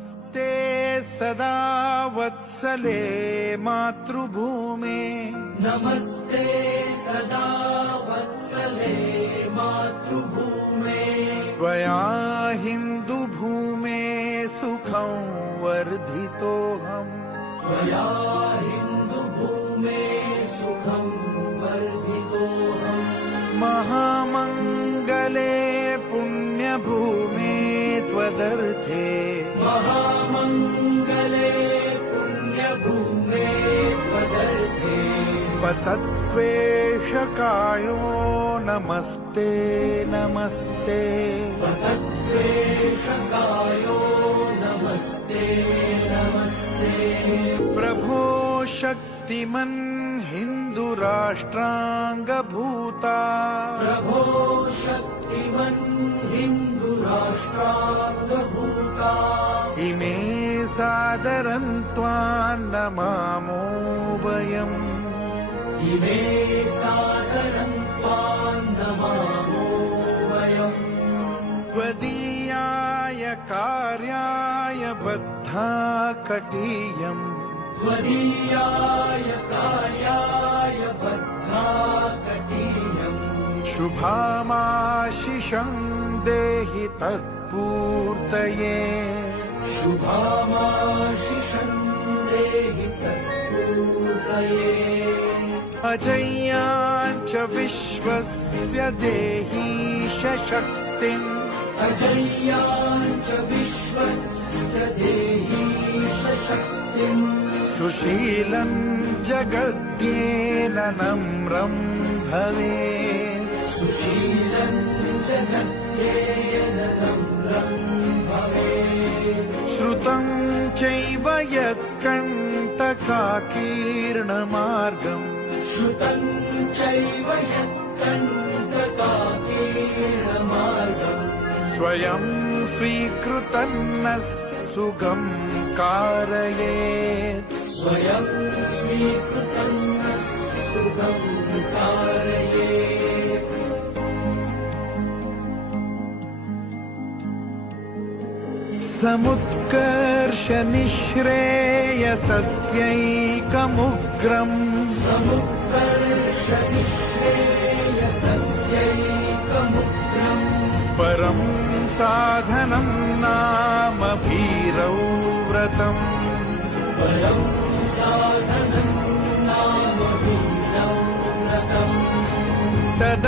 नमस्ते सदा वत्सले मातृभूमे नमस्ते सदा वत्सले मातृभूमे त्वया हिन्दुभूमे सुखं वर्धितोऽहम् त्वया हिन्दुभूमे सुखं वर्धितोऽहम् महामङ्गले पुण्यभूमे त्वदर्थे महामङ्गले पुण्यभूमे त्वदर्थे पतत्वेषकायो नमस्ते नमस्ते पतत्वेषकायो नमस्ते नमस्ते प्रभो शक्तिमन् हिन्दुराष्ट्राङ्गभूता प्रभो शक्तिमन् हिन्दुराष्ट्राङ्गभूता इमे सादरं त्वां नमामो वयम् इमे सादरं त्वां नमामो वयम् त्वदीयाय कार्याय बद्धा कटीयम् त्वदीयाय कार्याय बद्धा कटीयम् शुभामाशिषं देहि तत्पूर्तये शुभामाशिषं देहि तत्पूर्तये अजय्याञ्च विश्वस्य देहि शक्तिम् अजय्याञ्च विश्वस्य देहि शक्तिम् सुशीलं जगद्येन नम्रं भवेत् सुशीलं जगद्येन नम्रं भवेत् श्रुतं चैव यत्कण्टकाकीर्णमार्गम् श्रुतं चैव यत्कण्टकाकीर्णमार्गम् स्वयं स्वीकृतं नः सुगं कारयेत् स्वयं स्वीकृतं नः सुखं कारयेत् समुत्कर्षनिःश्रेयसस्यैकमुग्रम् समुत्कर्षनिःश्रेयसस्यैकमुग्रम् परं साधनं नाम भीरौ व्रतम् परं साधनं नाम वीरौ व्रतम् तद